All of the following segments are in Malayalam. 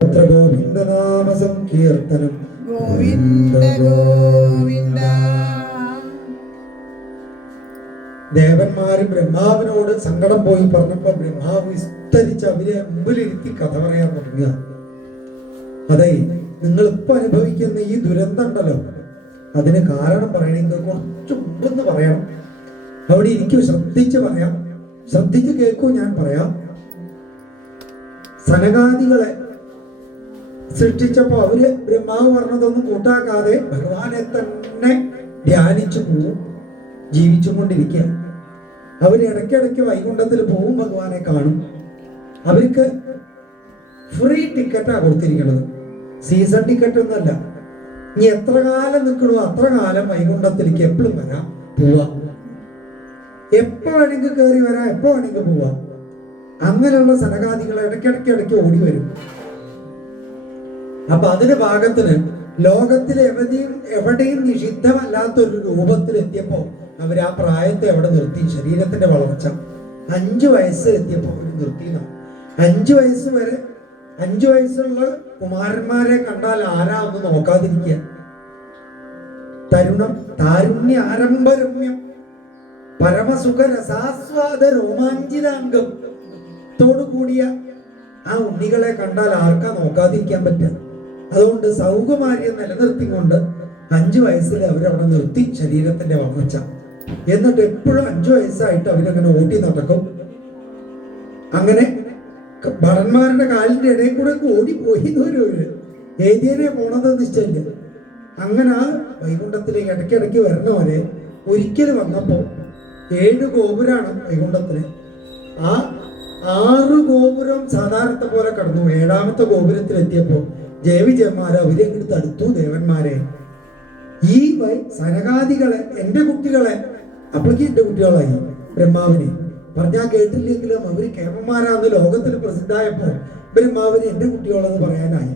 ഗോവിന്ദനാമ ഗോവിന്ദ ഗോവിന്ദ ദേവന്മാര് ബ്രഹ്മാവിനോട് സങ്കടം പോയി പറഞ്ഞപ്പോ ബ്രഹ്മാവ് വിസ്തരിച്ച് അവരെ മുമ്പിലിരുത്തി കഥ പറയാൻ തുടങ്ങുക. അതെ നിങ്ങൾ ഇപ്പൊ അനുഭവിക്കുന്ന ഈ ദുരന്തം ഉണ്ടല്ലോ. അതിന് കാരണം പറയണമെങ്കിൽ കുറച്ച് മുമ്പെന്ന് പറയണം. അവിടെ എനിക്ക് ശ്രദ്ധിച്ച് പറയാം. ശ്രദ്ധിച്ച് കേൾക്കൂ ഞാൻ പറയാം. സനകാദികളെ സൃഷ്ടിച്ചപ്പോ അവർ ബ്രഹ്മാവ് പറഞ്ഞതൊന്നും കൂട്ടാക്കാതെ ഭഗവാനെ തന്നെ ധ്യാനിച്ചു പോവും ജീവിച്ചും കൊണ്ടിരിക്കുക അവർ ഇടയ്ക്കിടയ്ക്ക് വൈകുണ്ഠത്തിൽ പോവും ഭഗവാനെ കാണും. അവർക്ക് ഫ്രീ ടിക്കറ്റാ കൊടുത്തിരിക്കുന്നത് സീസൺ ടിക്കറ്റ് ഒന്നല്ല ഇനി എത്ര കാലം നിൽക്കണോ അത്ര കാലം വൈകുണ്ഠത്തിലേക്ക് എപ്പോഴും വരാം പോവാം. എപ്പോ വേണമെങ്കിൽ കയറി വരാം എപ്പോ വേണമെങ്കിൽ പോവാം. അങ്ങനെയുള്ള സനകാദികൾ ഇടയ്ക്കിടയ്ക്ക് ഇടയ്ക്ക് ഓടി വരും. അപ്പൊ അതിന്റെ ഭാഗത്തിന് ലോകത്തിൽ എവിടെയും എവിടെയും നിഷിദ്ധമല്ലാത്ത ഒരു രൂപത്തിൽ എത്തിയപ്പോ അവർ ആ പ്രായത്തെ എവിടെ നിർത്തി. ശരീരത്തിന്റെ വളർച്ച. അഞ്ചു വയസ്സ് എത്തിയപ്പോ അവർ നിർത്തിയതാണ് അഞ്ചു വയസ്സ് വരെ അഞ്ചു വയസ്സുള്ള കുമാരന്മാരെ കണ്ടാൽ ആരാ ഒന്ന് നോക്കാതിരിക്കുക. തരുണം താരുണ്യ ആരംഭരമ്യം പരമസുഖ രസാസ്വാദ രോമാഞ്ചിതാംഗം കൂടിയ ആ ഉണ്ണികളെ കണ്ടാൽ ആർക്കാ നോക്കാതിരിക്കാൻ പറ്റുക? അതുകൊണ്ട് സൗകുമാര്യം നിലനിർത്തിക്കൊണ്ട് അഞ്ചു വയസ്സിൽ അവരവിടെ നിർത്തി ശരീരത്തിന്റെ വളർച്ച. എന്നിട്ട് എപ്പോഴും അഞ്ചു വയസ്സായിട്ട് അവരങ്ങനെ ഓട്ടി നടക്കും. അങ്ങനെ ഭടന്മാരുടെ കാലിന്റെ ഇടയിൽ കൂടെ ഒക്കെ ഓടിപ്പോയി ഒരു ഏതിയനെ പോണത് നിശ്ചയില്ല. അങ്ങനെ ആ വൈകുണ്ഠത്തിലേക്ക് ഇടയ്ക്കിടയ്ക്ക് വരണവരെ ഒരിക്കൽ വന്നപ്പോ ഏഴ് ഗോപുരമാണ് വൈകുണ്ഠത്തിന് ആ ആറ് ഗോപുരം സാധാരണത്തെ പോലെ കടന്നു. ഏഴാമത്തെ ഗോപുരത്തിൽ എത്തിയപ്പോ ജയവിജയന്മാരെ അവരെ അങ്ങോട്ട് തടുത്തു ദേവന്മാരെ. ഈ വൈ സനകാദികളെ എന്റെ കുട്ടികളെ അപ്പോഴേക്ക് എന്റെ കുട്ടികളായി ബ്രഹ്മാവിനെ. പറഞ്ഞാൽ കേട്ടില്ലെങ്കിലും അവർ കേമന്മാരാന്ന് ലോകത്തിൽ പ്രസിദ്ധമായപ്പോൾ ബ്രഹ്മാവിന് എന്റെ കുട്ടികളെന്ന് പറയാനായി.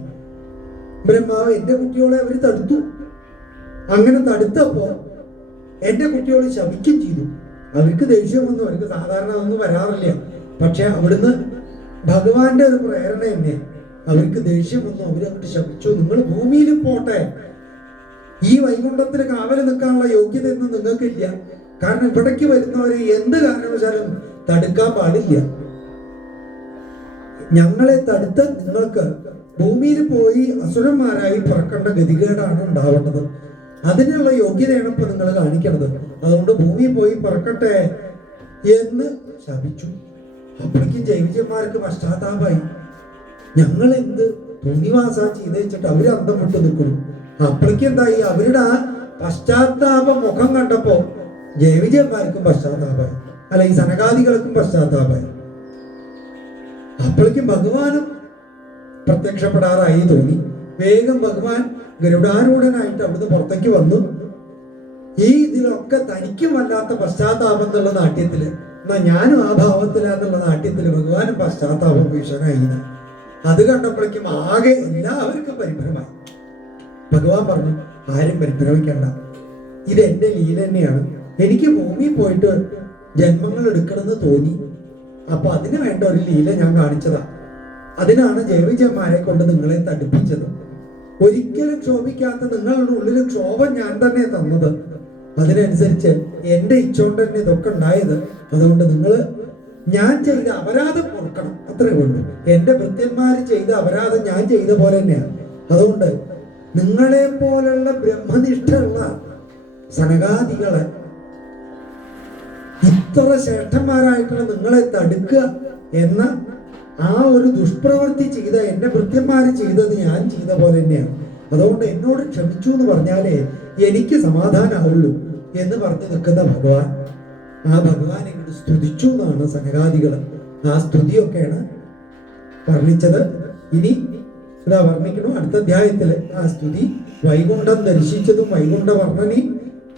ബ്രഹ്മാവ് എന്റെ കുട്ടികളെ അവർ തടുത്തു. അങ്ങനെ തടുത്തപ്പോ എന്റെ കുട്ടിയോട് ശമിക്കുകയും ചെയ്തു. അവർക്ക് ദേഷ്യമൊന്നും അവർക്ക് സാധാരണ ഒന്നും വരാറില്ല. പക്ഷെ അവിടുന്ന് ഭഗവാന്റെ ഒരു പ്രേരണ തന്നെ അവർക്ക് ദേഷ്യം വന്നു അവരങ്ങോട്ട് ശപിച്ചു നിങ്ങൾ ഭൂമിയിൽ പോട്ടെ. ഈ വൈകുണ്ഠത്തിൽ കാവൽ നിൽക്കാനുള്ള യോഗ്യത യോഗ്യതയൊന്നും നിങ്ങൾക്കില്ല. കാരണം ഇവിടേക്ക് വരുന്നവരെ എന്ത് കാരണവശാലും തടുക്കാൻ പാടില്ല. ഞങ്ങളെ തടുത്ത നിങ്ങൾക്ക് ഭൂമിയിൽ പോയി അസുരന്മാരായി പറക്കേണ്ട ഗതികേടാണ് ഉണ്ടാവേണ്ടത്. അതിനുള്ള യോഗ്യതയാണ് ഇപ്പൊ നിങ്ങൾ കാണിക്കണത്. അതുകൊണ്ട് ഭൂമിയിൽ പോയി പറക്കട്ടെ എന്ന് ശപിച്ചു. അപ്പോഴേക്കും ജൈവിജന്മാർക്ക് പശ്ചാത്താപമായി. ഞങ്ങൾ എന്ത് തോന്നിവാസ ചെയ്ത് വെച്ചിട്ട് അവർ അന്തം വിട്ട് നിൽക്കുന്നു. അപ്പോഴേക്ക് എന്തായി? അവരുടെ ആ പശ്ചാത്താപ മുഖം കണ്ടപ്പോ ജയവിജയന്മാർക്കും പശ്ചാത്താപമായി. അല്ല ഈ സനകാദികൾക്കും പശ്ചാത്താപമായി. അപ്പോഴേക്കും ഭഗവാനും പ്രത്യക്ഷപ്പെടാറായി തോന്നി. വേഗം ഭഗവാൻ ഗരുഡാരൂഢനായിട്ട് അവിടുന്ന് പുറത്തേക്ക് വന്നു. ഈ ഇതിലൊക്കെ തനിക്കും വല്ലാത്ത പശ്ചാത്താപം എന്നുള്ള നാട്യത്തിൽ. എന്നാ ഞാനും ആ ഭാവത്തിലാന്നുള്ള നാട്യത്തിൽ ഭഗവാനും പശ്ചാത്താപം ഭീഷണായി അത് കണ്ടപ്പോഴേക്കും ആകെ എല്ലാവർക്കും പരിഭ്രമായി. ഭഗവാൻ പറഞ്ഞു ആരും പരിഭ്രമിക്കണ്ട. ഇത് എന്റെ ലീല തന്നെയാണ്. എനിക്ക് ഭൂമിയിൽ പോയിട്ട് ജന്മങ്ങൾ എടുക്കണമെന്ന് തോന്നി. അപ്പൊ അതിന് വേണ്ട ഒരു ലീല ഞാൻ കാണിച്ചതാ. അതിനാണ് ജൈവജന്മാരെ കൊണ്ട് നിങ്ങളെ തടുപ്പിച്ചത്. ഒരിക്കലും ക്ഷോഭിക്കാത്ത നിങ്ങളുടെ ഉള്ളിൽ ക്ഷോഭം ഞാൻ തന്നെ തന്നത്. അതിനനുസരിച്ച് എന്റെ ഇച്ഛോണ്ട് തന്നെ ഇതൊക്കെ ഉണ്ടായത്. അതുകൊണ്ട് നിങ്ങൾ ഞാൻ ചെറിയ അപരാധം അത്രേ ഉള്ളൂ എന്റെ ഭൃത്യന്മാർ ചെയ്ത അപരാധം ഞാൻ ചെയ്ത പോലെ തന്നെയാണ്. അതുകൊണ്ട് നിങ്ങളെ പോലുള്ള ബ്രഹ്മനിഷ്ഠയുള്ള സനകാദികളെ ഇത്ര ശ്രേഷ്ഠന്മാരായിട്ടുള്ള നിങ്ങളെ തടുക്കുക എന്ന ആ ഒരു ദുഷ്പ്രവൃത്തി ചെയ്ത എന്റെ ഭൃത്യന്മാർ ചെയ്തത് ഞാൻ ചെയ്ത പോലെ തന്നെയാണ്. അതുകൊണ്ട് എന്നോട് ക്ഷമിച്ചു എന്ന് പറഞ്ഞാലേ എനിക്ക് സമാധാനമാവുള്ളൂ എന്ന് പറഞ്ഞു നിൽക്കുന്ന ഭഗവാൻ. ആ ഭഗവാൻ ഇങ്ങോട്ട് സ്തുതിച്ചു എന്നാണ് സനകാദികൾ ആ സ്തുതിയൊക്കെയാണ് വർണിച്ചത്. ഇനി ഇതാ വർണിക്കണു അടുത്ത അധ്യായത്തിൽ ആ സ്തുതി വൈകുണ്ഠം ദർശിച്ചതും വൈകുണ്ഠ വർണനി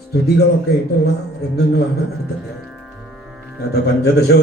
സ്തുതികളൊക്കെ ആയിട്ടുള്ള രംഗങ്ങളാണ് അടുത്ത അധ്യായം. പഞ്ചദശോ